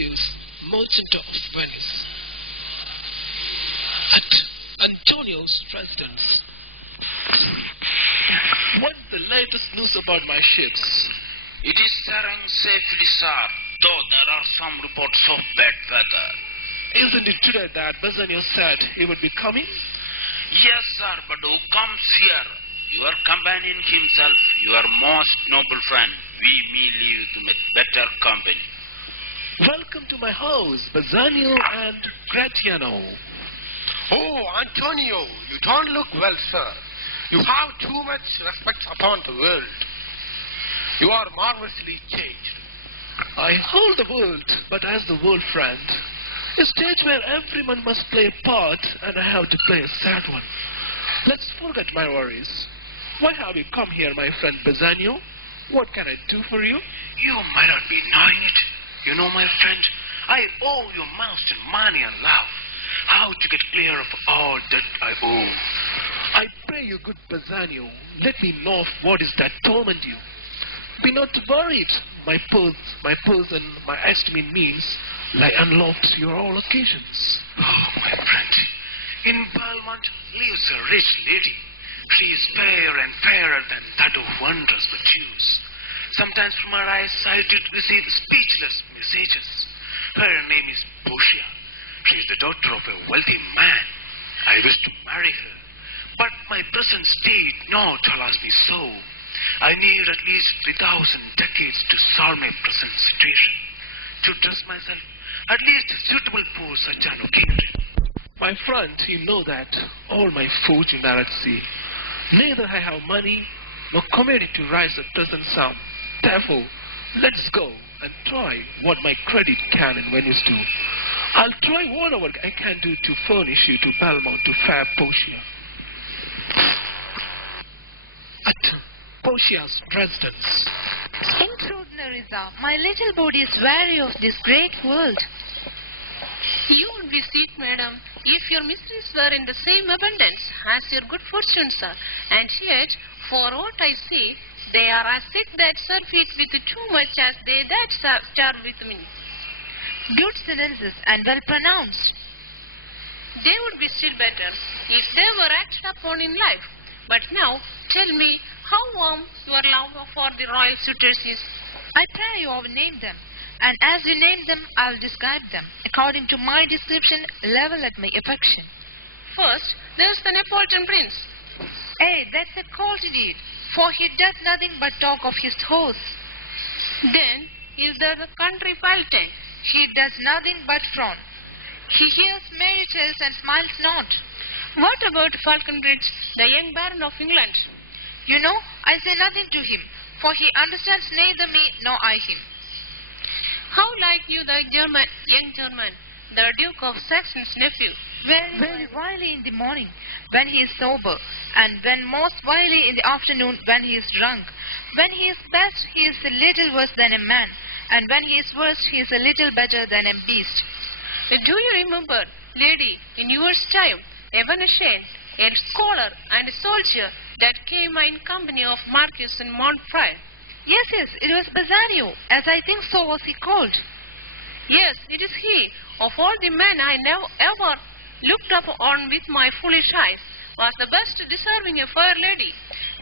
Antonio's merchant of Venice. At Antonio's residence. What's the latest news about my ships? It is sailing safely, sir, though there are some reports of bad weather. Isn't it today that Bassanio said he would be coming? Yes, sir, but who comes here? Your companion himself, your most noble friend. We may leave him with better company. Welcome to my house, Bassanio and Gratiano. Oh, Antonio, you don't look well, sir. You have too much respect upon the world. You are marvelously changed. I hold the world, but as the world friend. A stage where everyone must play a part, and I have to play a sad one. Let's forget my worries. Why have you come here, my friend Bassanio? What can I do for you? You might not be knowing it. You know, my friend, I owe you most in money and love. How to get clear of all that I owe? I pray you, good Bassanio, let me know what is that torment you. Be not worried. My purse and my estimate means lie unlocked to your all occasions. Oh, my friend, in Belmont lives a rich lady. She is fair and fairer than that of wondrous virtues. Sometimes from her eyes I did receive speechless messages. Her name is Portia. She is the daughter of a wealthy man. I wish to marry her, but my present state not allows me so. I need at least 3,000 decades to solve my present situation. To dress myself at least suitable for such an occasion. My friend, you know that all my fortune are at sea. Neither I have money nor commodity to raise the present sum. Therefore, let's go and try what my credit can in Venice do. I'll try whatever I can do to furnish you to Belmont to fair Portia. At Portia's residence. Extraordinary, sir. My little body is weary of this great world. You would be sweet, madam, if your mistress were in the same abundance as your good fortune, sir. And yet, for what I see, they are as sick that serve it with too much as they that starve with me. Good sentences and well pronounced. They would be still better if they were acted upon in life. But now, tell me how warm your love for the royal suitors is. I pray you I will name them, and as you name them, I will describe them, according to my description, level at my affection. First, there is the Neapolitan prince. That's a cold indeed, for he does nothing but talk of his horse. Then is there the country Falcon. He does nothing but frown. He hears merry tales and smiles not. What about Falconbridge, the young baron of England? You know, I say nothing to him, for he understands neither me nor I him. How like you the young German, the Duke of Saxon's nephew? Very wily in the morning, when he is sober, and when most wily in the afternoon, when he is drunk. When he is best, he is a little worse than a man, and when he is worst, he is a little better than a beast. Do you remember, lady, in your time, a Venetian, a scholar and a soldier that came in company of Marquis and Montfray? Yes, it was Bassanio, as I think so was he called. Yes, it is he. Of all the men I never ever looked up on with my foolish eyes, was the best deserving a fair lady.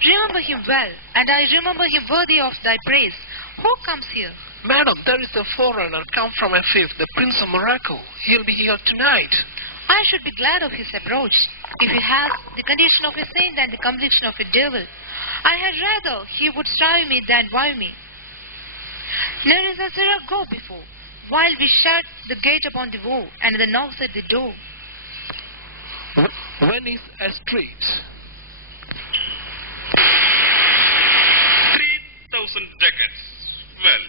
Remember him well, and I remember him worthy of thy praise. Who comes here? Madam, there is a foreigner come from a fifth, the Prince of Morocco. He'll be here tonight. I should be glad of his approach, if he has the condition of a saint and the complexion of a devil. I had rather he would strive me than wile me. There is a zero go before, while we shut the gate upon the woe, and the knocks at the door. Venice a street. 3,000 ducats. Well,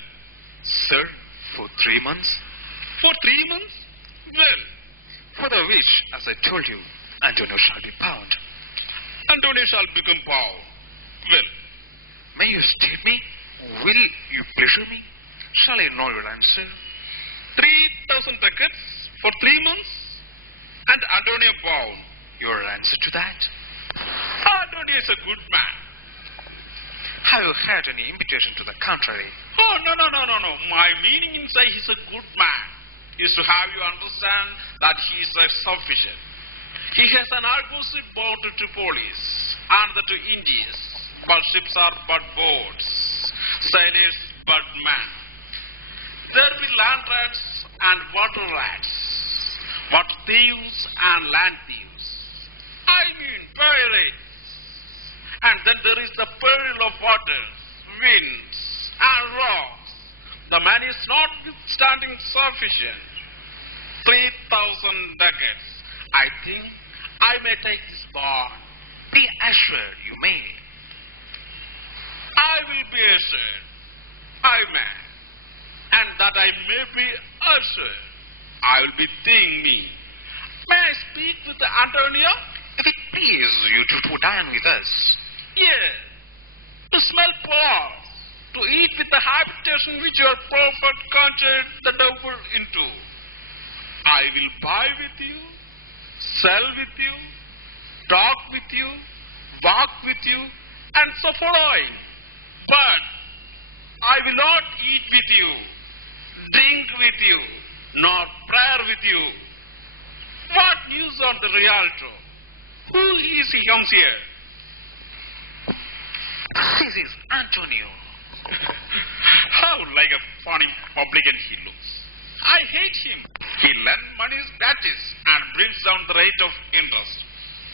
Sir, for 3 months? for 3 months? Well, For the which, as I told you, Antonio shall be bound. Antonio shall become power. Well, May you state me? Will you pleasure me? Shall I know your answer? 3,000 ducats for 3 months and Antonio bound. Your answer to that? Antonio is a good man. Have you had any invitation to the contrary? Oh, no. My meaning inside he's a good man. is to have you understand that he is sufficient. He has an Argosy boat to Tripolis, another to Indies, but ships are but boats, sailors but men. There be land rats and water rats, water thieves and land thieves. I mean pirates. And then there is the peril of water, winds and rocks. The man is not withstanding sufficient. 3,000 ducats. I think I may take this bond. Be assured you may. I will be assured. I may. And that I may be assured, I will be thing me. May I speak with Antonio? If it please you to dine with us. Yes. To smell plots, to eat with the habitation which your prophet conjured the devil into. I will buy with you, sell with you, talk with you, walk with you, and so following. But I will not eat with you, drink with you, nor prayer with you. What news on the Rialto? Who is he comes here? This is Antonio. How like a funny publican he looks. I hate him. He lends money gratis and brings down the rate of interest.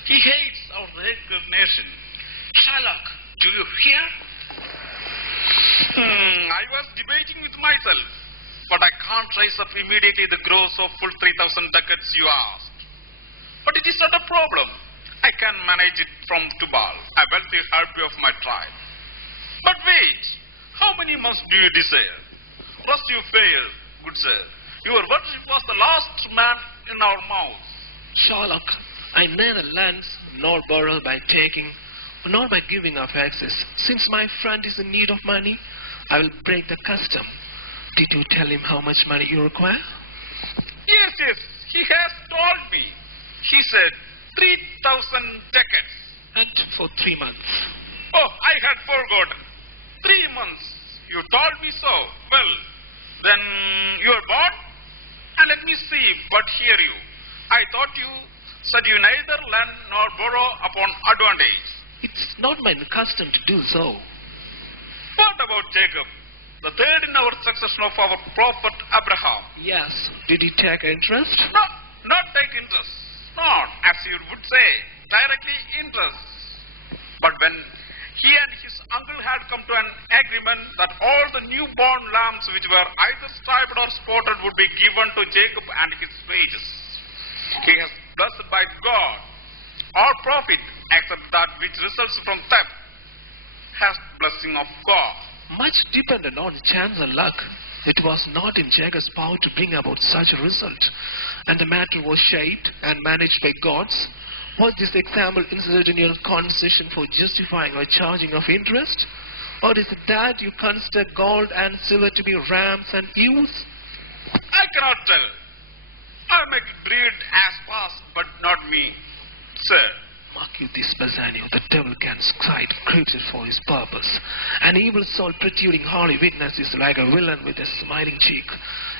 He hates our resignation. Sherlock, do you hear? I was debating with myself, but I can't raise up immediately the gross of full 3,000 ducats you asked. But it is not a problem. I can manage it from Tubal, a wealthy harpy of my tribe. But wait, how many months do you desire? Rest you fair, good sir. Your worship was the last man in our mouths. Sherlock, I neither lends nor borrow by taking, nor by giving up access. Since my friend is in need of money, I will break the custom. Did you tell him how much money you require? Yes, he has told me. He said 3,000 ducats. And for 3 months. Oh, I had forgotten. 3 months. You told me so. Well, then you are bought? And let me see, but hear you. I thought you said you neither lend nor borrow upon advantage. It's not my custom to do so. What about Jacob, the third in our succession of our prophet Abraham? Yes. Did he take interest? No, not take interest. Not, as you would say, directly interest. But when he and his uncle had come to an agreement that all the newborn lambs which were either striped or spotted would be given to Jacob and his wages. He has blessed by God. All profit, except that which results from theft, has blessing of God. Much depended on chance and luck. It was not in Jacob's power to bring about such a result, and the matter was shaped and managed by gods. Was this example inserted in your concession for justifying or charging of interest? Or is it that you consider gold and silver to be rams and ewes? I cannot tell. I may breed as fast, but not me, sir. Mark you this, Bassanio, the devil can cite created for his purpose. An evil soul protruding holy witness is like a villain with a smiling cheek,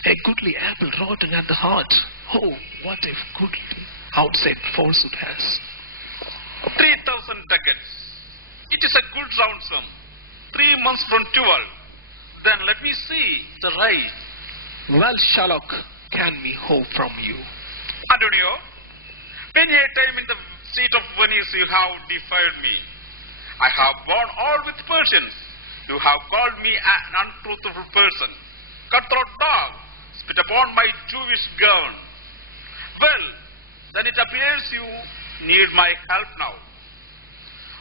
a goodly apple rotting at the heart. Oh, what if goodly outside falsehood has? 3,000 ducats. It is a good round sum. 3 months from 12. Then let me see the rise. Well, Sherlock, can we hope from you? Antonio, many a time in the seat of Venice you have defied me. I have borne all with patience. You have called me an untruthful person, cutthroat dog, spit upon my Jewish gown. Well, then it appears you need my help now.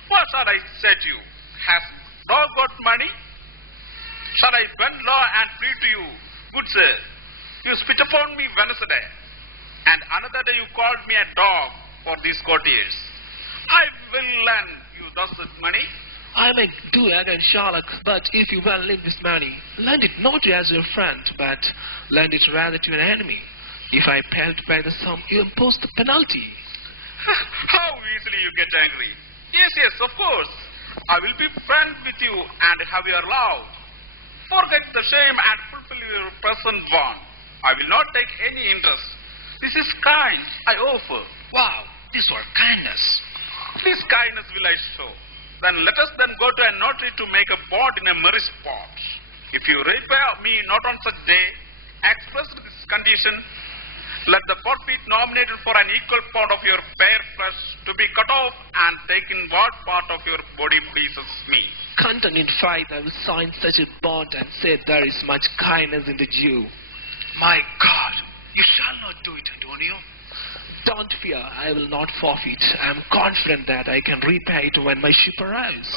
What shall I say to you? Has dog got money? Shall I bend low and plead to you? Good sir, you spit upon me Wednesday, and another day you called me a dog for these courtiers. I will lend you thus this money. I may do again, Sherlock, but if you will lend this money, lend it not as your friend, but lend it rather to an enemy. If I fail to pay the sum, you impose the penalty. How easily you get angry. Yes, of course. I will be friend with you and have your love. Forget the shame and fulfill your present bond. I will not take any interest. This is kind, I offer. Wow, this was kindness. This kindness will I show. Then let us then go to a notary to make a bond in a marriage spot. If you repay me not on such day, express this condition, let the pot be nominated for an equal part of your fair flesh to be cut off and taken what part of your body pleases me. Content in faith, I will sign such a bond and say there is much kindness in the Jew. My God, you shall not do it, Antonio. Don't fear, I will not forfeit. I am confident that I can repay it when my ship arrives.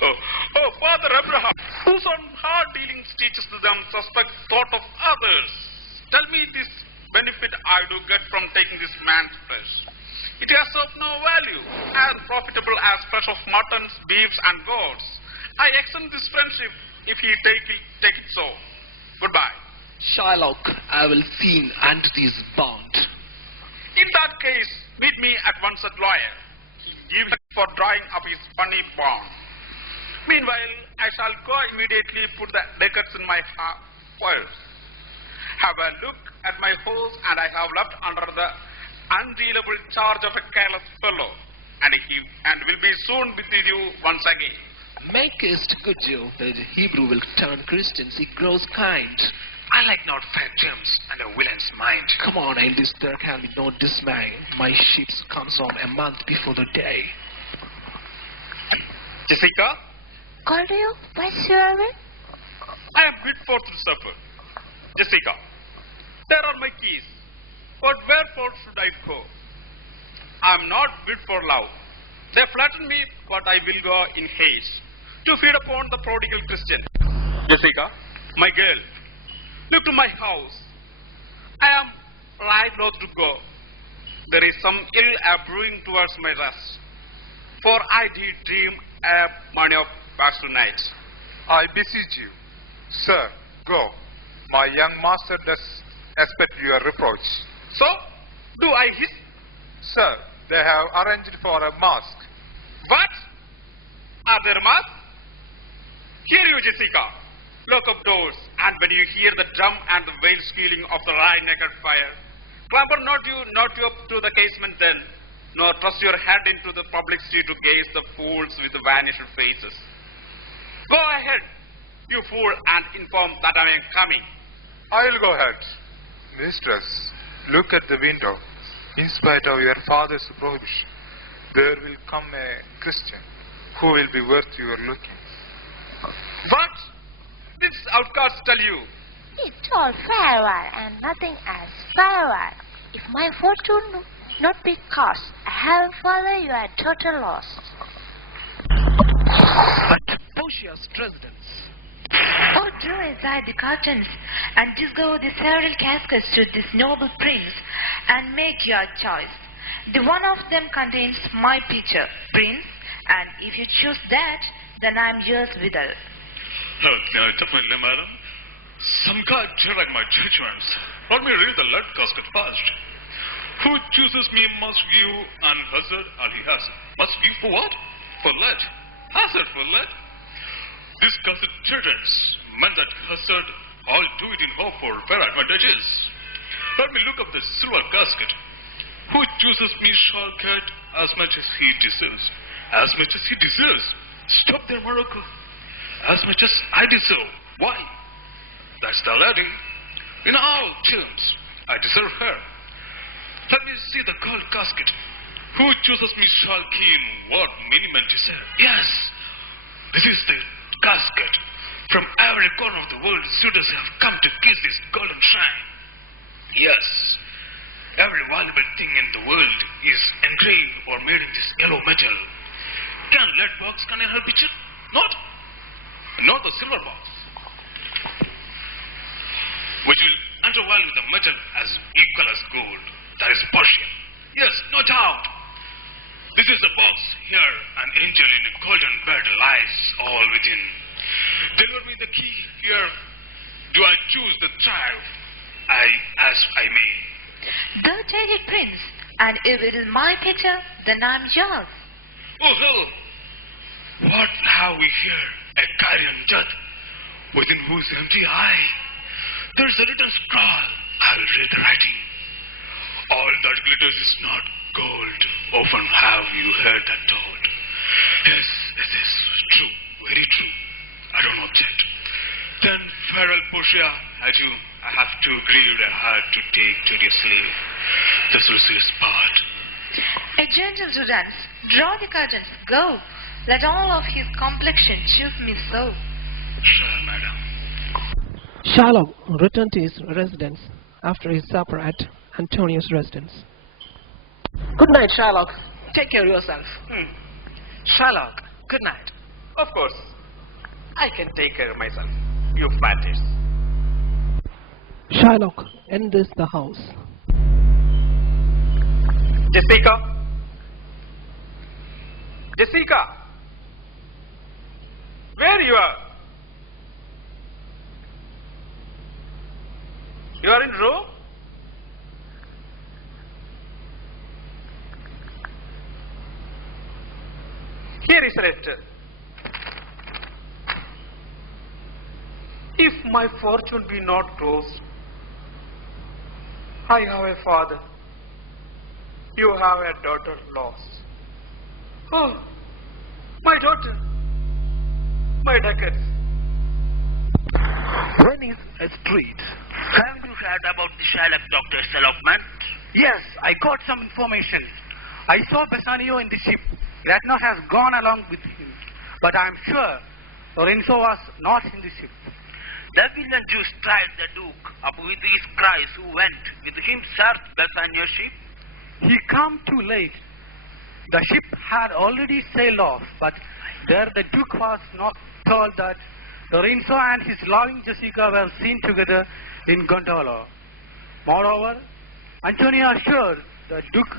Oh, Father Abraham, whose on hard dealings teaches them suspect thought of others. Tell me this benefit I do get from taking this man's flesh. It has of no value, as profitable as flesh of muttons, beefs, and goats. I extend this friendship if he take it so. Goodbye. Shylock, I will see unto this bond. In that case, meet me at once at lawyer. He give for drawing up his funny bond. Meanwhile, I shall go immediately put the decals in my purse. Have a look at my horse, and I have left under the undealable charge of a careless fellow, and will be soon with you once again. Make haste, good Jew, the Hebrew will turn Christian. He grows kind. I like not fair terms and a villain's mind. Come on, in this there can be no dismay. My ship comes home a month before the day. Jessica, Called you? What's your will? I am good for the supper. Jessica, there are my keys. But wherefore should I go? I am not good for love. They flatter me, but I will go in haste to feed upon the prodigal Christian. Jessica, my girl, look to my house. I am right loath to go. There is some ill brewing towards my rest. For I did dream a money of past night. I beseech you, sir, go. My young master does expect your reproach. So, do I hiss? Sir, they have arranged for a mask. What? Are there masks? Hear you, Jessica. Lock up doors, and when you hear the drum and the veil squealing of the naked fire, clamber not you up to the casement then, nor thrust your head into the public street to gaze the fools with the vanished faces. Go ahead, you fool, and inform that I am coming. I'll go ahead. Mistress, look at the window. In spite of your father's prohibition, there will come a Christian who will be worth your looking. What? This outcast tell you? It's all farewell and nothing else. Farewell. If my fortune not be cast, I have follow you at total loss. But Portia's residence. Oh, draw aside the curtains and discover the several caskets to this noble prince and make your choice. The one of them contains my picture, prince, and if you choose that, then I am yours withal. No, definitely, madam. Some guy direct my judgments. Let me read the lead casket first. Who chooses me must give an hazard, and he has. Must give for what? For lead. Hazard for lead. This casket threatens meant that hazard, I'll do it in hope for fair advantages. Let me look up the silver casket. Who chooses me shall get as much as he deserves. As much as he deserves. Stop there, Morocco. As much as I deserve. Why? That's the lady. In all terms, I deserve her. Let me see the gold casket. Who chooses me shall gain what many men deserve. Yes, this is the casket. From every corner of the world, suitors have come to kiss this golden shrine. Yes, every valuable thing in the world is engraved or made in this yellow metal. Can lead box contain her picture? Not the silver box, which will undervalue the metal as equal as gold. That is Persian. Yes, no doubt. This is the box. Here, an angel in a golden bed lies all within. Deliver me the key. Here, do I choose the child? As I may. Thou take it, prince, and if it is my picture, then I am yours. Oh, hell! What have we here? A Carian judge, within whose empty eye there is a written scroll I'll read the writing. All that glitters is not gold. Often have you heard that told. Yes, true, very true. I don't object. Then farewell, Portia. Adieu. I have too grieved a heart to take seriously the Celsius part. A gentle students, draw the curtains, go. Let all of his complexion choose me so. Sure, madam. Shylock returned to his residence after his supper at Antonio's residence. Good night, Shylock. Take care of yourself. Shylock, good night. Of course. I can take care of myself. You flatties. Shylock enters the house. Jessica! Where you are? You are in room? Here is a letter. If my fortune be not closed, I have a father. You have a daughter lost. Oh, my daughter. My ducats. Venice Street. Have you heard about the Shylock doctor's elopement? Yes, I got some information. I saw Bassanio in the ship. Gretna has gone along with him. But I am sure Lorenzo was not in the ship. The villain Jews tried the Duke up with his cries who went with him search Bassanio's ship. He come too late. The ship had already sailed off, but there the Duke was not told that Lorenzo and his loving Jessica were seen together in gondola. Moreover, Antonio assured the Duke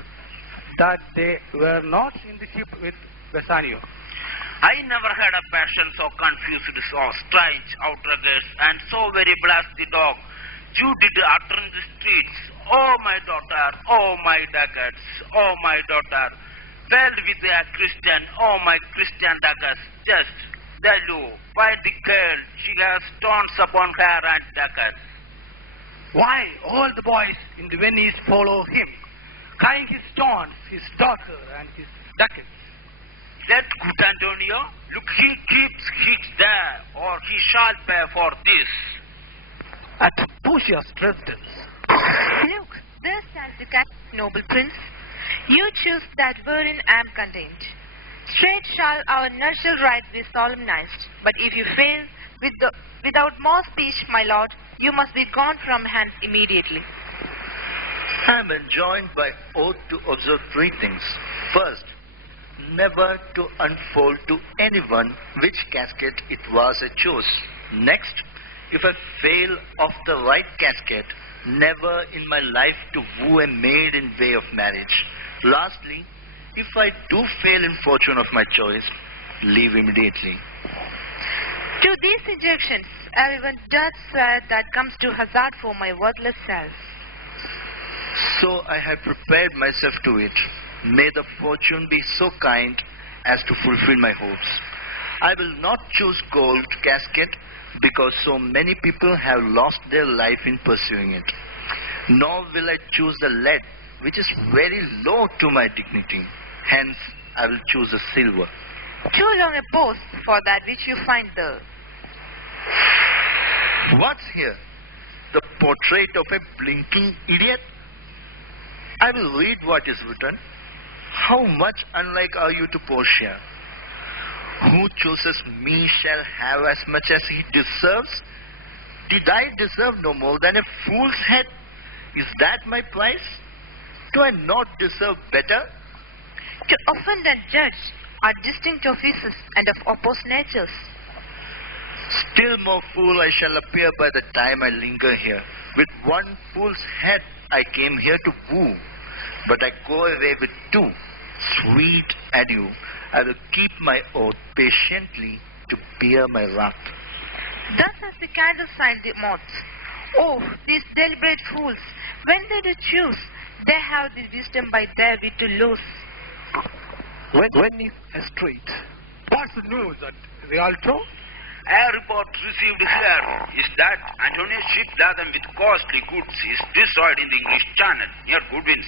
that they were not in the ship with Bassanio. I never had a passion so confused, so strange, outrageous, and so very blessed the dog. You did utter in the streets, oh my daughter, oh my ducats, oh my daughter. Filled with a Christian, oh my Christian ducats, just tell you, by the girl, she has stones upon her and ducats. Why all the boys in the Venice follow him, carrying his stones, his daughter, and his ducats? That good Antonio, look, he keeps his there, or he shall pay for this. At Portia's residence. Look, there stands the cat, noble prince. You choose that wherein I am contained. Straight shall our nuptial rite be solemnized. But if you fail, without more speech, my lord, you must be gone from hence immediately. I am enjoined by oath to observe three things. First, never to unfold to anyone which casket it was I chose. Next, if I fail of the right casket, never in my life to woo a maid in way of marriage. Lastly, if I do fail in fortune of my choice, leave immediately. To these injunctions, everyone does swear that comes to hazard for my worthless self. So I have prepared myself to it. May the fortune be so kind as to fulfill my hopes. I will not choose gold casket because so many people have lost their life in pursuing it. Nor will I choose the lead, which is very low to my dignity. Hence, I will choose a silver. Too long a post for that which you find there. What's here? The portrait of a blinking idiot? I will read what is written. How much unlike are you to Portia? Who chooses me shall have as much as he deserves. Did I deserve no more than a fool's head? Is that my price? Do I not deserve better? To offend and judge are distinct offices and of opposed natures. Still more fool I shall appear by the time I linger here. With one fool's head I came here to woo, but I go away with two. Sweet adieu. I will keep my oath patiently to bear my wrath. Thus as the candle sign the moths. Oh, these deliberate fools, when they do choose, they have the wisdom by their wit to lose. Venice Street. What's the news at Rialto? A report received here is that Antonio's ship laden with costly goods is destroyed in the English Channel near Goodwin's.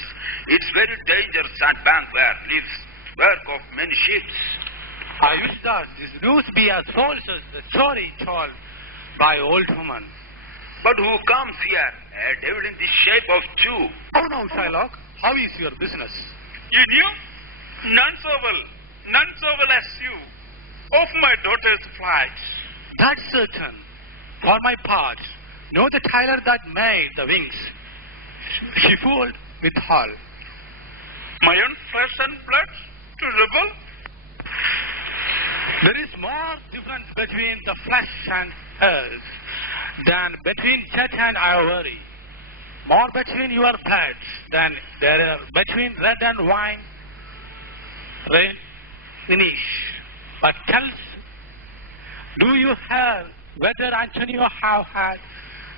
It's very dangerous sandbank where lives work of many ships. I wish that this news be as false as the story told by old woman. But who comes here? A devil in the shape of Jew. Oh no, Shylock. How is your business? You knew? None so well as you, of my daughter's flight. That's certain. For my part, know the tailor that made the wings. She fooled with hull. My own flesh and blood to rebel? There is more difference between the flesh and hers than between jet and ivory. More between your blood than there are between red and wine. Venice. But tells, do you hear whether Antonio have had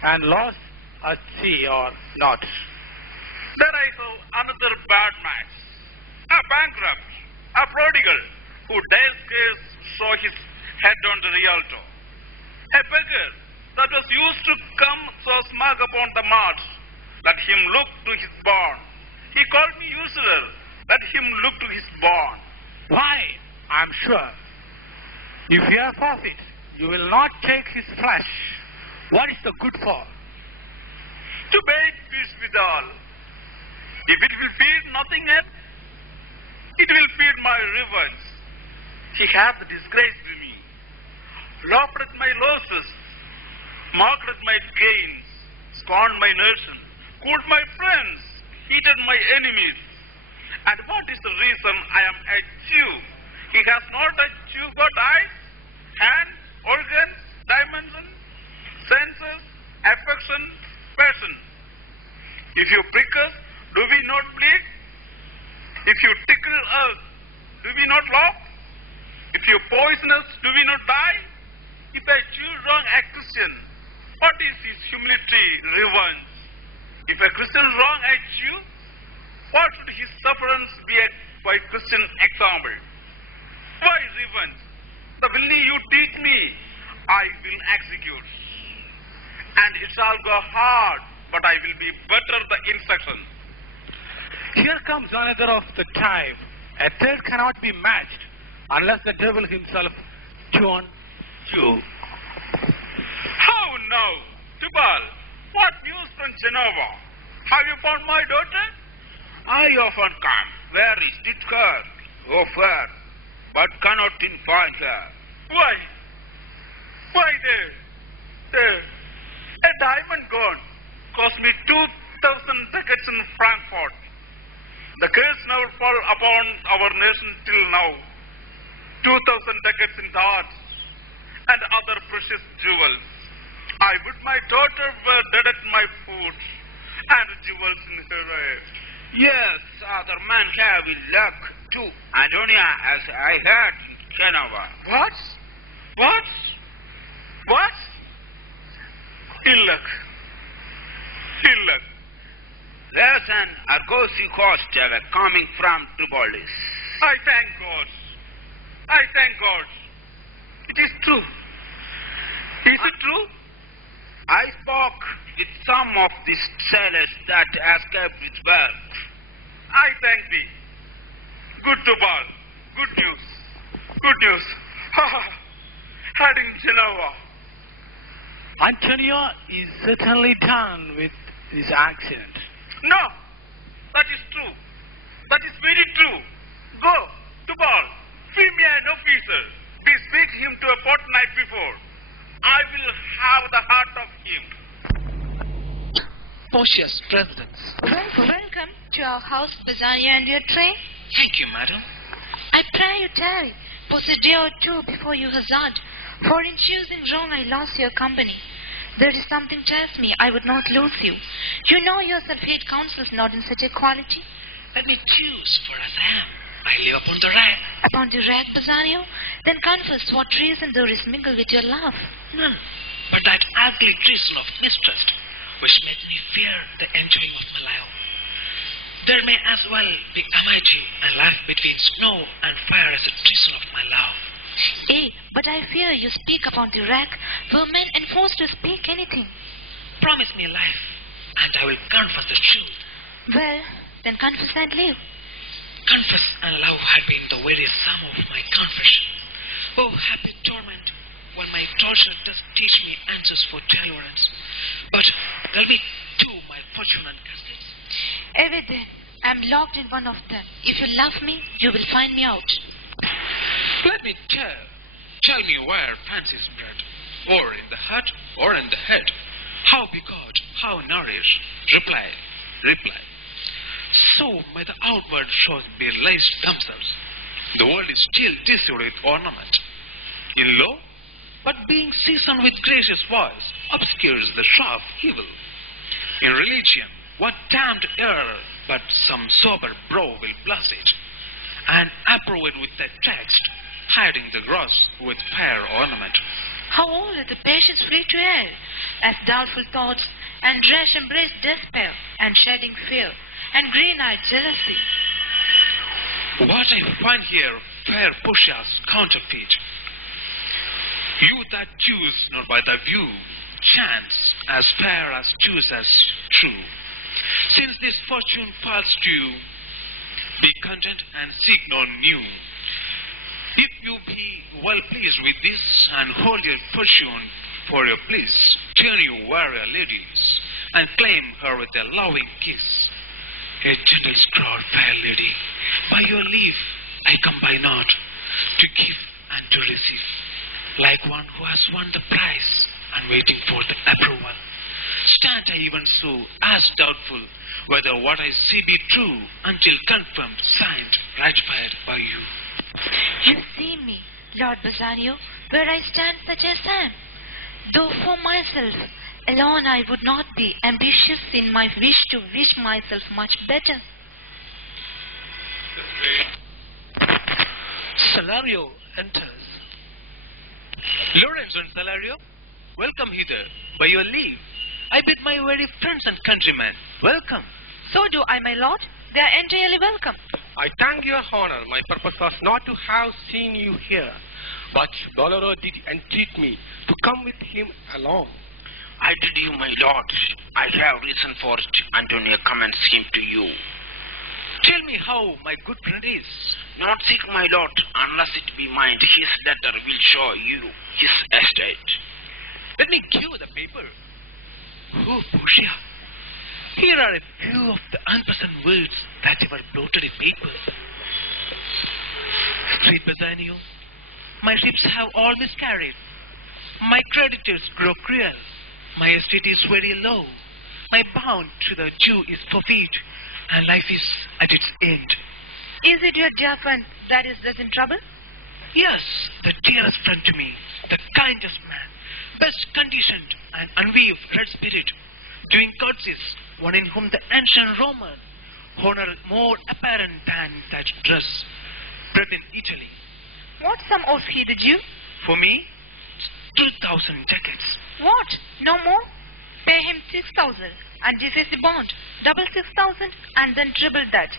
and lost at sea or not? There I saw another bad match. A bankrupt, a prodigal, who dare scarce saw his head on the Rialto. A beggar that was used to come so smug upon the march, let him look to his barn. He called me usurer, let him look to his barn. Why, I'm sure, if you are forfeit, you will not take his flesh. What is the good for? To make peace with all. If it will feed nothing else, it will feed my revenge. He hath disgraced me, laughed at my losses, mocked at my gains, scorned my nation, cooled my friends, heated my enemies. And what is the reason I am a Jew? He has not a Jew got eyes, hands, organs, dimensions, senses, affection, passion. If you prick us, do we not bleed? If you tickle us, do we not laugh? If you poison us, do we not die? If a Jew wrong a Christian, what is his humility, revenge? If a Christian wrong a Jew, what should his sufferance be by Christian example? Why revenge? The villainy you teach me, I will execute. And it shall go hard, but I will be better the instruction. Here comes another of the time. A third cannot be matched unless the devil himself join you. How now, Tubal? What news from Genova? Have you found my daughter? I often come. Where is it her? Oh, fair, but cannot find her. Why? Why there? A diamond gone. Cost me 2,000 ducats in Frankfurt. The curse never fall upon our nation till now. 2,000 ducats in darts and other precious jewels. I would my daughter were dead at my foot and jewels in her hair. Yes, other men have ill luck too. Antonia, as I heard in Genova. What? Ill luck. There's an Argosy coast coming from Tripolis. I thank God. It is true. Is it true? I spoke with some of these sailors that escaped with birth. I thank thee. Good Tubal. Good news. Had in Genova. Antonio is certainly done with this accident. No, that is true. That is very true. Go, Tubal, fee me an officer. Bespeak him to a fortnight before. I will have the heart of him. Portia's residence. Welcome to our house, Bassanio, and your train. Thank you, madam. I pray you tarry. Pause a day or two before you hazard. For in choosing wrong, I lost your company. There is something tells me I would not lose you. You know yourself hate counsels not in such a quality. Let me choose, for as I am, I live upon the rack. Upon the rack, Bassanio? Then confess what reason there is mingled with your love. None, but that ugly treason of mistrust, which made me fear the enjoying of my life. There may as well be amity and life between snow and fire as a treason of my love. But I fear you speak upon the rack. Were men enforced to speak anything? Promise me life, and I will confess the truth. Well, then confess and live. Confess and love had been the very sum of my confession. Oh, happy torment, when my torture does teach me answers for deliverance. But there'll be two, my fortune and caskets. Away then. I'm locked in one of them. If you love me, you will find me out. Let me tell me where fancy is bred, or in the heart, or in the head. How begot, how nourish, reply. So may the outward shows be laced themselves. The world is still deceived with ornament. In law, but being seasoned with gracious voice, obscures the sharp evil. In religion, what damned error but some sober brow will bless it, and approve it with the text, hiding the gross with fair ornament. How old is the patience free to err, as doubtful thoughts and rash embrace despair, and shedding fear, and green-eyed jealousy. What I find here, fair Portia's counterfeit. You that choose not by the view, chance as fair as choose as true. Since this fortune falls to you, be content and seek no new. If you be well pleased with this and hold your fortune for your bliss, turn you warrior ladies and claim her with a loving kiss. A gentle scroll, fair lady, by your leave I come by not to give and to receive, like one who has won the prize and waiting for the approval. Stand I even so, as doubtful whether what I see be true, until confirmed, signed, ratified by you. You see me, Lord Bassanio, where I stand such as I am. Though for myself alone I would not be ambitious in my wish to wish myself much better. Salario enters. Lorenzo and Salario, welcome hither. By your leave, I bid my very friends and countrymen, welcome. So do I, my lord. They are entirely welcome. I thank your honor. My purpose was not to have seen you here, but Bolero did entreat me to come with him along. I did you, my lord. I have reason for it. Antonio commends him to you. Tell me how my good friend is. Not sick, my lord, unless it be mine. His letter will show you his estate. Let me give the paper. Oh, Portia, here are a few of the unpleasant words that ever bloated in paper. Sweet Bassanio, my ships have all miscarried. My creditors grow cruel. My estate is very low. My bond to the Jew is forfeit, and life is at its end. Is it your dear friend that is thus in trouble? Yes, the dearest friend to me, the kindest man, best conditioned and unweaved red spirit, doing courtesies, one in whom the ancient Roman honor more apparent than that dress bred in Italy. What sum owes he the Jew? For me, 2,000 ducats. What? No more? Pay him 6,000 and deface the bond. Double 6,000 and then triple that.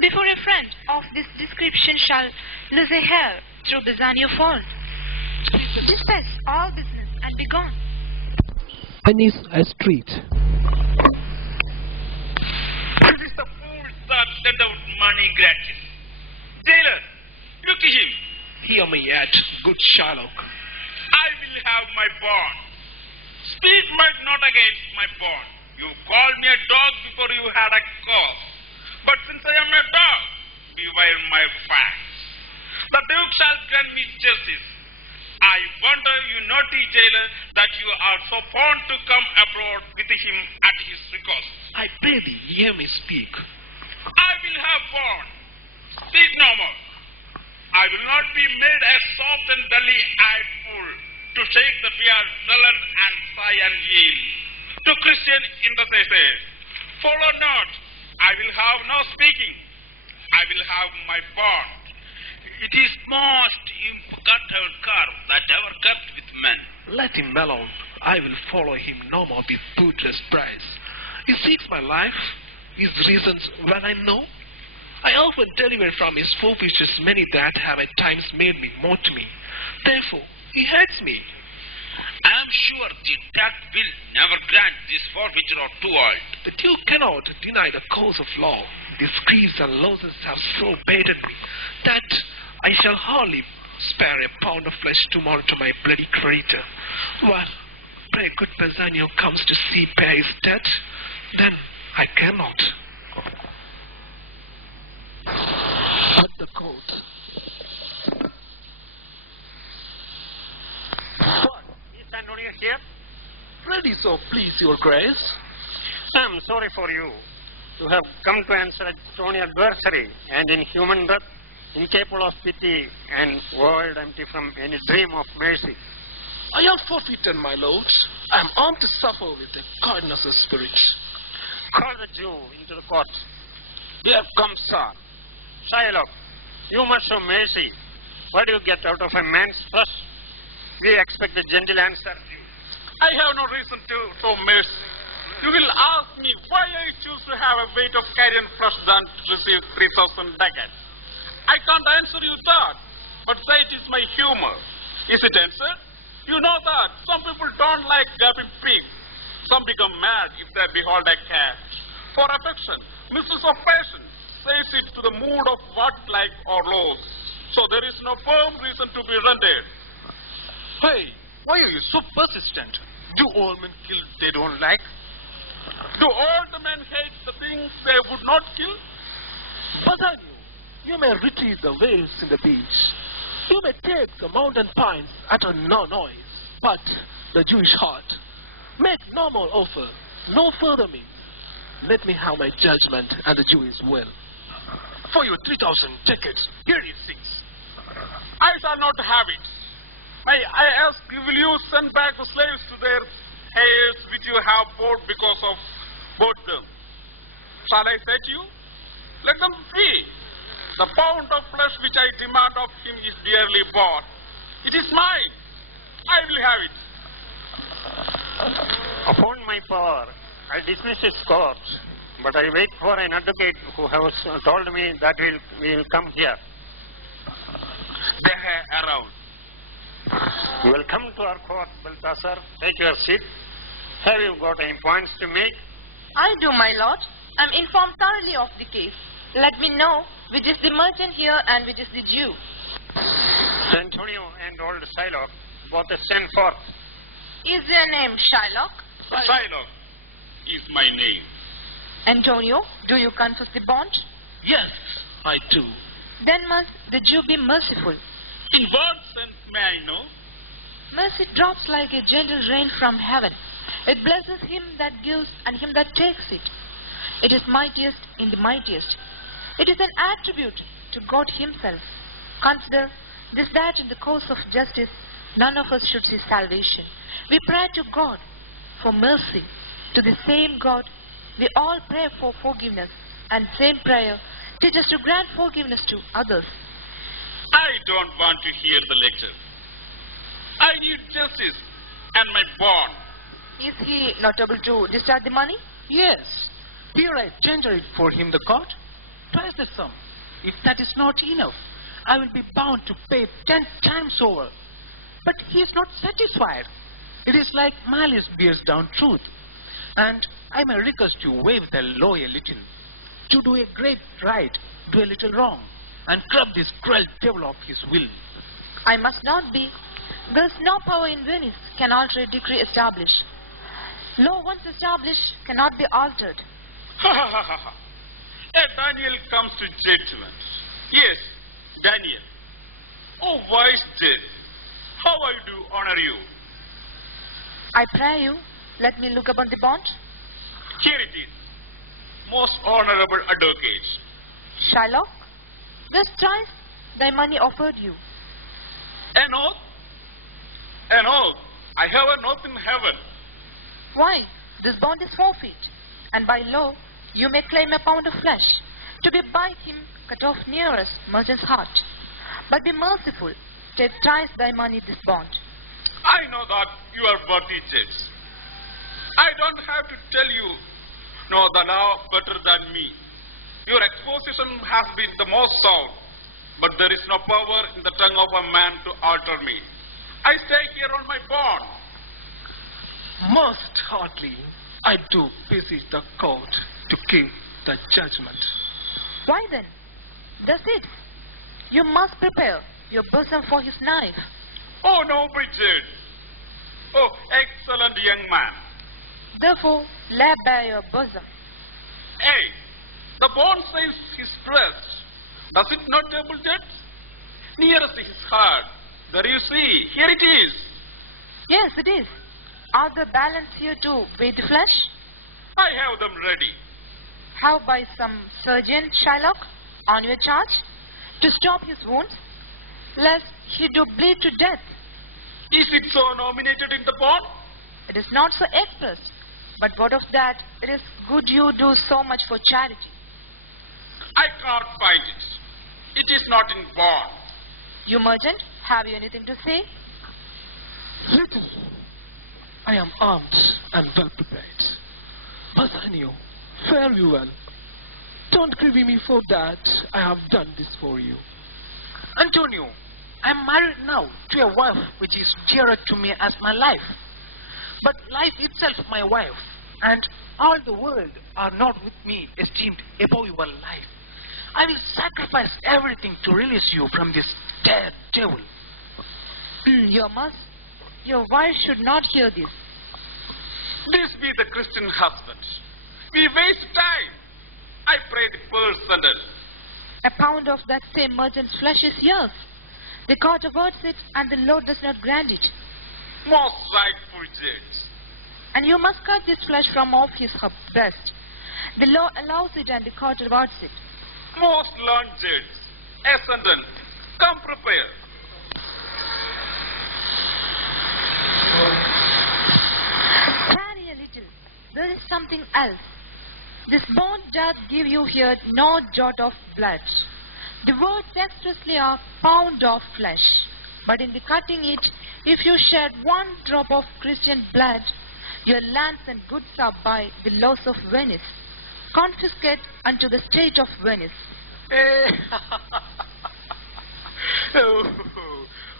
Before a friend of this description shall lose a hair through Bassanio fault. Dispense all business and be gone. Venice Street. This is the fool that lent out money gratis. Jailer, look to him. Hear me yet, good Sherlock. I will have my bond. Speak not against my bond. You called me a dog before you had a cause. But since I am a dog, beware my facts. The Duke shall grant me justice. I wonder, you naughty jailer, that you are so fond to come abroad with him at his request. I pray thee, hear me speak. I will have bond. Speak no more. I will not be made a soft and belly-eyed fool to shake the fear, sullen and sigh and yield. To Christian intercessor, follow not. I will have no speaking. I will have my bond. It is most important curve that ever kept with men. Let him alone. I will follow him no more with bootless price. He seeks my life, his reasons well I know. I often deliver from his forfeitures many that have at times made me mock me. Therefore, he hates me. I am sure the Duke will never grant this forfeiture of too old. The Duke cannot deny the cause of law. These griefs and losses have so baited me that I shall hardly spare a pound of flesh tomorrow to my bloody creditor. Well, pray good Bassanio comes to see pay his debt, then I cannot. At the court. What? Is Antonio here? Ready, so please, your grace. I'm sorry for you. You have come to answer a stony adversary, and in human breath, incapable of pity and world empty from any dream of mercy. I am forfeited, my lord. I am armed to suffer with the kindness of spirit. Call the Jew into the court. We have come, sir. Shylock, you must show mercy. What do you get out of a man's flesh? We expect a gentle answer. I have no reason to show mercy. You will ask me why I choose to have a weight of carrion flesh than to receive 3,000 ducats. I can't answer you that, but say it is my humor. Is it answer? You know that some people don't like gaping pigs. Some become mad if they behold a cat. For affection, mistress of passion, says it to the mood of what like or lows. So there is no firm reason to be rendered. Hey, why are you so persistent? Do all men kill they don't like? Do all the men hate the things they would not kill? Bassanio, you may retrieve the waves in the beach. You may take the mountain pines at a no noise, but the Jewish heart. Make no more offer, no further means. Let me have my judgment and the Jewish will. For your 3,000 tickets, here is 6. I shall not have it. May I ask, will you send back the slaves to their heirs which you have bought because of boredom? Shall I say to you, let them free. The pound of flesh which I demand of him is dearly bought. It is mine. I will have it. Upon my power, I dismiss his court, but I wait for an advocate who has told me that we will come here. They are around. You will come to our court, Balthasar. Take your seat. Have you got any points to make? I do, my lord. I'm informed thoroughly of the case. Let me know which is the merchant here and which is the Jew. Antonio and old Shylock both send forth. Is your name Shylock? Shylock is my name. Antonio, do you confess the bond? Yes, I do. Then must the Jew be merciful. In what sense may I know? Mercy drops like a gentle rain from heaven. It blesses him that gives and him that takes it. It is mightiest in the mightiest. It is an attribute to God himself. Consider this, that in the course of justice none of us should see salvation. We pray to God for mercy. To the same God we all pray for forgiveness, and same prayer teaches to grant forgiveness to others. I don't want to hear the lecture. I need justice and my bond. Is he not able to discharge the money? Yes. Here I tender it for him, the court. Twice the sum. If that is not enough, I will be bound to pay 10 times over. But he is not satisfied. It is like malice bears down truth. And I may request you waive the law a little. To do a great right, do a little wrong, and curb this cruel devil of his will. I must not be. There is no power in Venice can alter a decree established. Law once established cannot be altered. Ha ha ha ha. Daniel comes to judgment. Yes, Daniel. Oh, wise judge. How I do honor you. I pray you, let me look upon the bond. Here it is. Most honorable advocate. Shylock, this twice thy money offered you. An oath? An oath. I have an oath in heaven. Why? This bond is forfeit, and by law you may claim a pound of flesh, to be by him cut off nearest merchant's heart. But be merciful, take twice thy money this bond. I know that you are worthy judge. I don't have to tell you know the law better than me. Your exposition has been the most sound, but there is no power in the tongue of a man to alter me. I stay here on my bond. Most hardly, I do beseech the court to give the judgment. Why then? That's it. You must prepare your bosom for his knife. Oh, noble judge. Oh, excellent young man. Therefore, lay bare your bosom. Hey, the bond says his breast. Does it not, noble judge? Nearest his heart. There you see. Here it is. Yes, it is. Are the balance here to weigh the flesh? I have them ready. How by some surgeon, Shylock, on your charge, to stop his wounds, lest he do bleed to death? Is it so nominated in the bond? It is not so expressed, but what of that? It is good you do so much for charity. I can't find it. It is not in bond. You merchant, have you anything to say? Little. I am armed and well prepared. Bassanio, fare you well. Don't grieve me for that. I have done this for you. Antonio, I am married now to a wife which is dearer to me as my life. But life itself my wife, and all the world are not with me esteemed above your life. I will sacrifice everything to release you from this dead devil. Your wife should not hear this. This be the Christian husband. We waste time. I pray the personal. A pound of that same merchant's flesh is yours. The court awards it, and the Lord does not grant it. Most rightful judge. And you must cut this flesh from off his breast. The law allows it, and the court awards it. Most learned judge. Ascendant, come prepare. Tarry a little. There is something else. This bond doth give you here no jot of blood. The words expressly are pound of flesh. But in the cutting it, if you shed one drop of Christian blood, your lands and goods are by the laws of Venice, confiscate unto the state of Venice.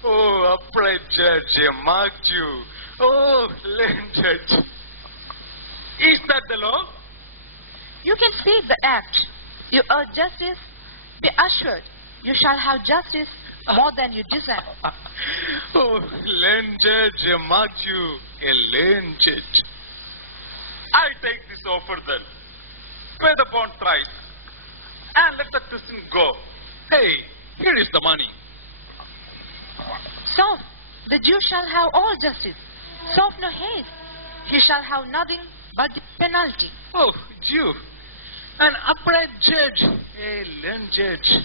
Upright judge, I marked you. Oh, lame judge. Is that the law? You can see the act. You urge justice. Be assured, you shall have justice more than you deserve. Oh, lame judge, I marked you. A lame judge. I take this offer then. Pay the bond price. And let the Christian go. Hey, here is the money. So, the Jew shall have all justice. So no haste. He shall have nothing but the penalty. Oh, Jew. An upright judge. A learned judge.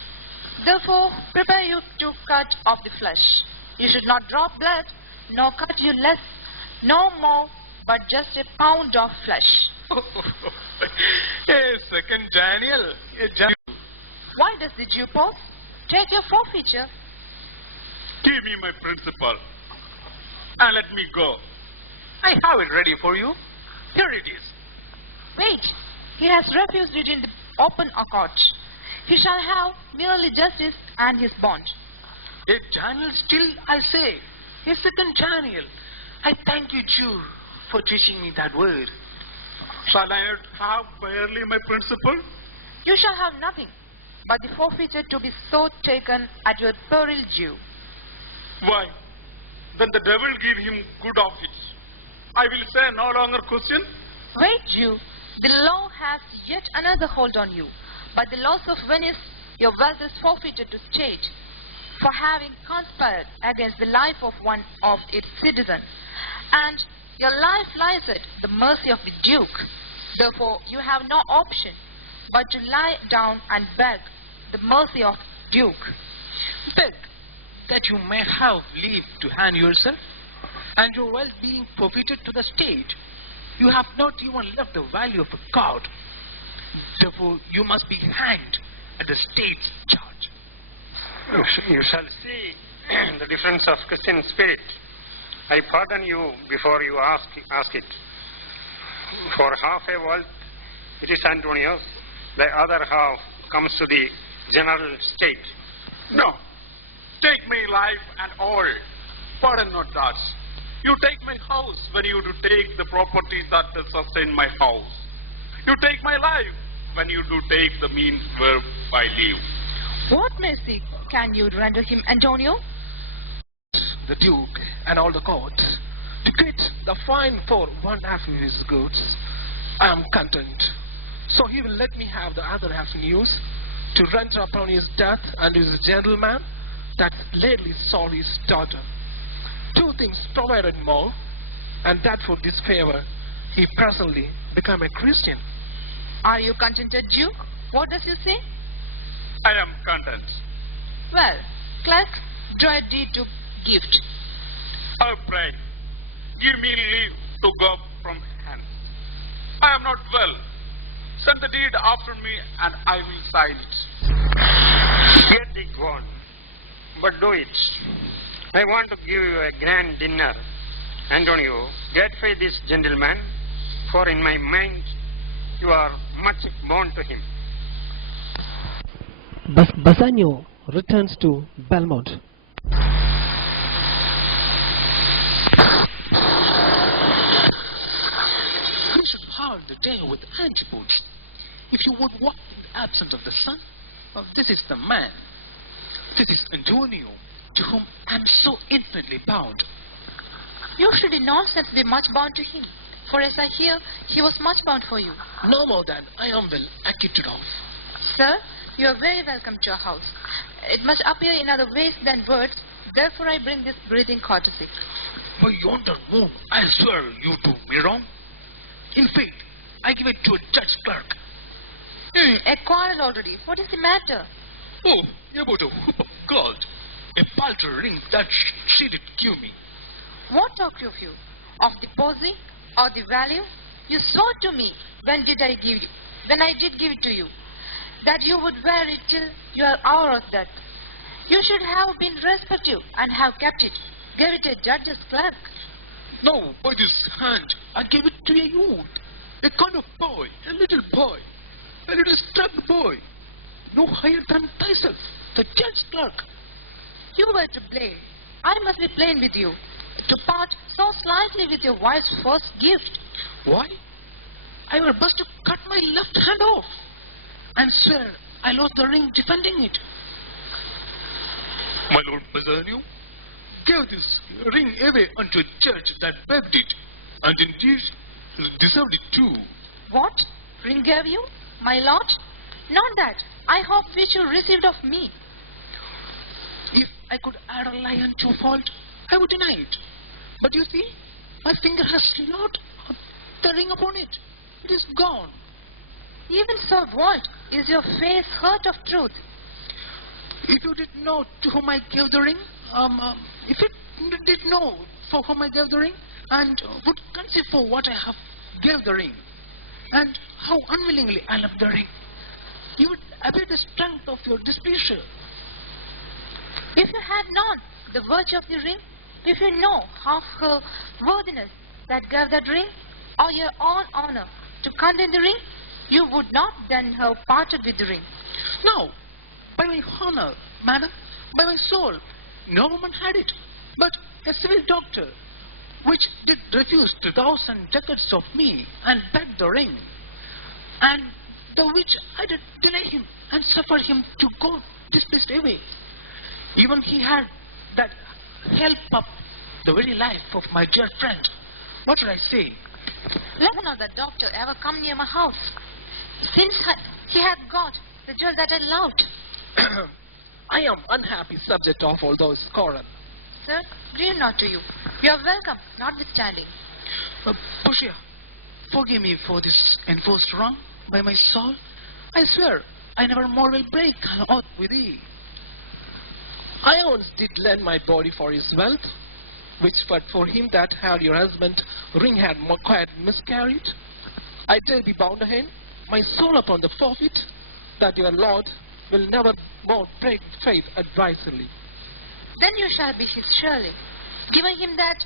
Therefore, prepare you to cut off the flesh. You should not drop blood, nor cut you less, no more, but just a pound of flesh. Second Daniel. Why does the Jew pause? Take your forfeiture. Give me my principal. And let me go. I have it ready for you. Here it is. Wait. He has refused it in the open court. He shall have merely justice and his bond. A Daniel still, I say. A second Daniel. I thank you, Jew, for teaching me that word. Shall I not have barely my principal? You shall have nothing, but the forfeiture to be so taken at your peril, Jew. Why? Then the devil give him good of it. I will say no longer question. Wait, Jew. The law has yet another hold on you. By the laws of Venice, your wealth is forfeited to state for having conspired against the life of one of its citizens. And your life lies at the mercy of the Duke. Therefore, you have no option but to lie down and beg the mercy of Duke. Beg that you may have leave to hand yourself and your wealth being forfeited to the state. You have not even left the value of a god. Therefore, you must be hanged at the state's charge. You shall see the difference of Christian spirit. I pardon you before you ask it. For half a world, it is Antonio's. the other half comes to the general state. No. Take my life and all. Pardon not that. You take my house when you do take the property that sustain my house. You take my life when you do take the means whereby I live. What mercy can you render him, Antonio? The Duke and all the court to get the fine for one half of his goods. I am content. So he will let me have the other half news to render upon his death and his gentleman that lately saw his daughter. 2 things provided more, and that for this favor he presently became a Christian. Are you contented, Duke? What does he say? I am content. Well, clerk, draw a deed to gift. I pray, give me leave to go from hence. I am not well. Send the deed after me, and I will sign it. Get it gone, but do it. I want to give you a grand dinner. Antonio, gratify this gentleman, for in my mind you are much bound to him. Bassanio returns to Belmont. We should have the day with antipodes. If you would walk in the absence of the sun, well, this is the man. This is Antonio, to whom I am so infinitely bound. You should in nonsense be much bound to him, for as I hear, he was much bound for you. No more than I am well acquitted of. Sir, you are very welcome to our house. It must appear in other ways than words, therefore I bring this breathing courtesy. By yonder moon, I swear you do me wrong. In faith, I give it to a judge clerk. A quarrel already. What is the matter? Oh, about a hoop of gold. A paltry ring that she did give me. What talk you of you? Of the posing or the value? You swore to me when I did give it to you, that you would wear it till your hour of death. You should have been respectful and have kept it. Gave it a judge's clerk. No, by this hand, I gave it to a youth. A kind of boy, a little struck boy. No higher than thyself, the judge clerk. You were to blame. I must be plain with you. To part so slightly with your wife's first gift. Why? I were best to cut my left hand off, and swear I lost the ring defending it. My lord Bassanio gave this ring away unto a church that begged it, and indeed deserved it too. What? Ring gave you, my lord? Not that. I hope which you received of me. If I could add a lie unto fault, I would deny it. But you see, my finger has not the ring upon it. It is gone. Even so, what is your face hurt of truth? If you did know to whom I gave the ring, if you did know for whom I gave the ring, and would conceive for what I have gave the ring, and how unwillingly I left the ring, you would abate the strength of your displeasure. If you had known the virtue of the ring, if you know how her worthiness that gave that ring, or your own honor to contain the ring, you would not then have parted with the ring. No, by my honor, madam, by my soul, no woman had it, but a civil doctor, which did refuse 2,000 ducats of me, and begged the ring, and the which I did deny him, and suffer him to go displeased away. Even he had that help up the very life of my dear friend. What should I say? Let not the doctor ever come near my house, since he had got the jewel that I loved. I am unhappy subject of all those quarrel. Sir, grieve not to you. You are welcome, notwithstanding. Portia, forgive me for this enforced wrong by my soul. I swear I never more will break an oath with thee. I once did lend my body for his wealth, which but for him that had your husband ring had quite miscarried. I dare be bound to him, my soul upon the forfeit, that your Lord will never more break faith advisedly. Then you shall be his surely, giving him that,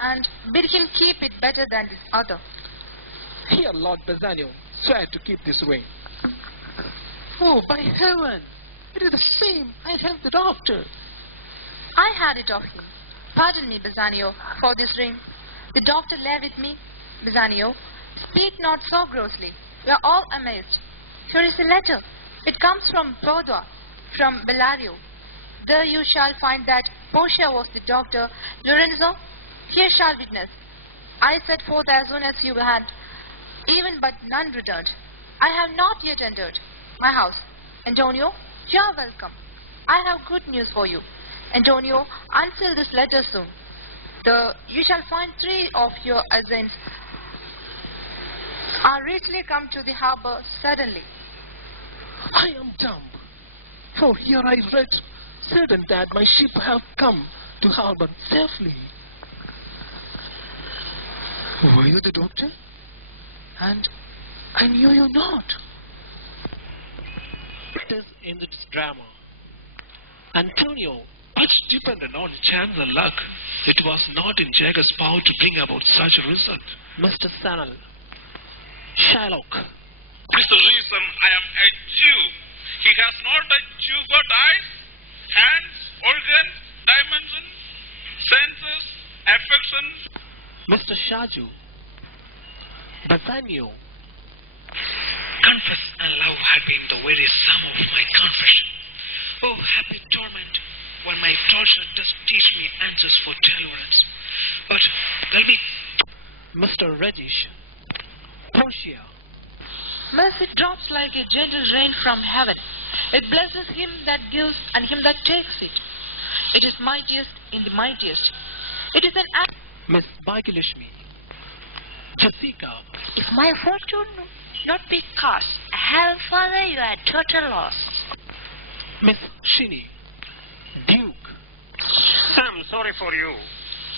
and bid him keep it better than this other. Here, Lord Bassanio, swear to keep this ring. Oh, by heaven! It is the same. I have the doctor. I had it of him. Pardon me, Bassanio, for this ring. The doctor lay with me. Bassanio, speak not so grossly. We are all amazed. Here is a letter. It comes from Padua, from Bellario. There you shall find that Portia was the doctor. Lorenzo, here shall witness. I set forth as soon as you had, even but none returned. I have not yet entered my house. Antonio, you are welcome. I have good news for you. Antonio, unseal this letter soon. You shall find 3 of your assassins are richly come to the harbor suddenly. I am dumb. For here I read certain that my ship have come to harbor safely. Were you the doctor? And I knew you not. It is in its drama. Antonio, much depended on chance and luck. It was not in Jagger's power to bring about such a result. Mr. Sanal, Shylock. This is the reason I am a Jew. He has not a Jew got eyes, hands, organs, dimensions, senses, affections. Mr. Shaju, Bassanio. Confess and love had been the very sum of my confession. Oh, happy torment, when my torture does teach me answers for deliverance. But there'll be... Mr. Regish, Portia. Mercy drops like a gentle rain from heaven. It blesses him that gives and him that takes it. It is mightiest in the mightiest. It is an act. Miss Bhagyalakshmi, Jessica. If my fortune not be cast, I have follow you at total loss. Miss Shini, Duke. I am sorry for you.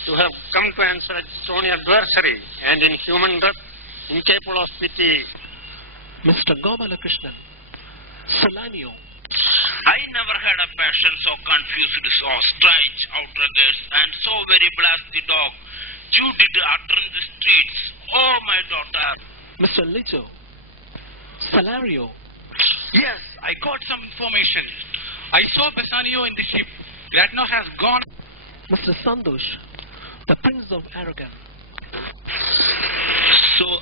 You have come to answer a stony adversary, and in human breath, incapable of pity. Mr. Gopalakrishnan, Solanio. I never had a passion so confused, so strange, outrageous, and so very blessed the dog. You did utter in the streets. Oh, my daughter. Mr. Lito, Salario. Yes, I got some information. I saw Bassanio in the ship. Gradno has gone. Mr. Sandosh, the Prince of Aragon. So